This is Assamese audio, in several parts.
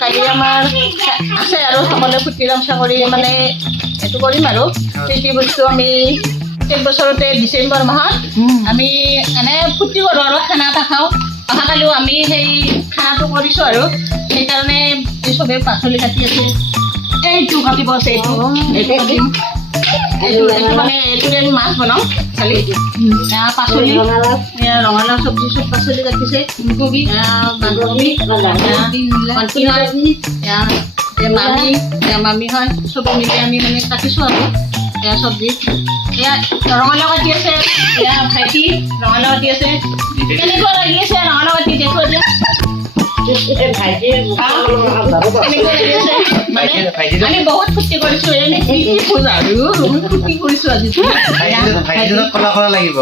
কালি আমাৰ আছে আৰু সকলোৱে ফুটি ৰমচা কৰি মানে এইটো কৰিম আৰু কি বস্তু আমি প্ৰত্যেক বছৰতে ডিচেম্বৰ মাহত আমি এনে ফূৰ্তি কৰোঁ আৰু খানা এটা খাওঁ। অহাকালিও আমি সেই খানাটো কৰিছোঁ আৰু সেইকাৰণে চবেই পাচলি কাটি আছে। এইটো কাটিব আছে, এইটো কাটিম, এইটো মানে এইটোৰে আমি মাছ বনাওঁ খালি। পাচলি ৰঙালাও চব্জি চব পাচলি কাটিছে, ফুলকবি, বান্ধাকবি, মামী হয় চবে মিলি আমি মানে কাটিছোঁ আৰু এয়া চব্জি। এয়া ৰঙালাও কাটি আছে, এয়া ভাইটি ৰঙালাও কাটি আছে। কেনেকুৱা লাগি আছে ৰঙালাও কাটি দেখুৱাই দিয়া। আমি বহুত ফূৰ্তি কৰিছো ফূৰ্তি কৰিছো আজি কলা কলা লাগিব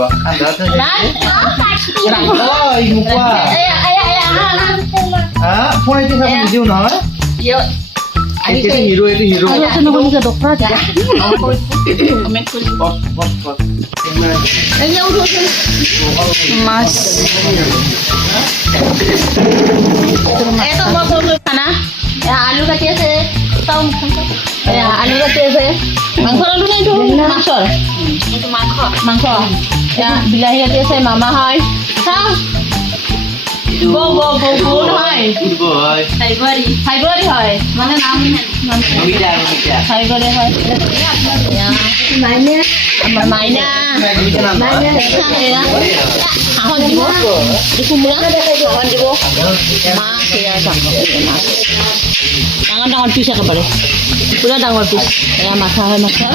নিদিও নহয় হিৰো এইটো হিৰো মাছ খানা আলু কাটি আছে, আলু কাটি আছে, মাংসৰ আলু নে এইটো মাছৰ মাংস বিলাহী কাটি আছে। মামা হয় ফাইবাৰী হয় মানে নাম ফাইবাৰী হয়। আমাৰ মাইনা হাঁহত দিব, কোমোৰা হাঁহত দিব, মাছ এয়া মাছ ডাঙৰ ডাঙৰ পিচ একেবাৰে পুৰা ডাঙৰ পিচ। এয়া মাথা হয়, মাথা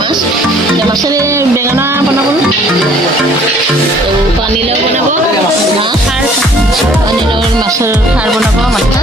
মাছ মাছেৰে বেঙেনা বনাব, পানীলাও বনাব, খাৰ পানীলাওৰ মাছৰ খাৰ বনাব মাথা।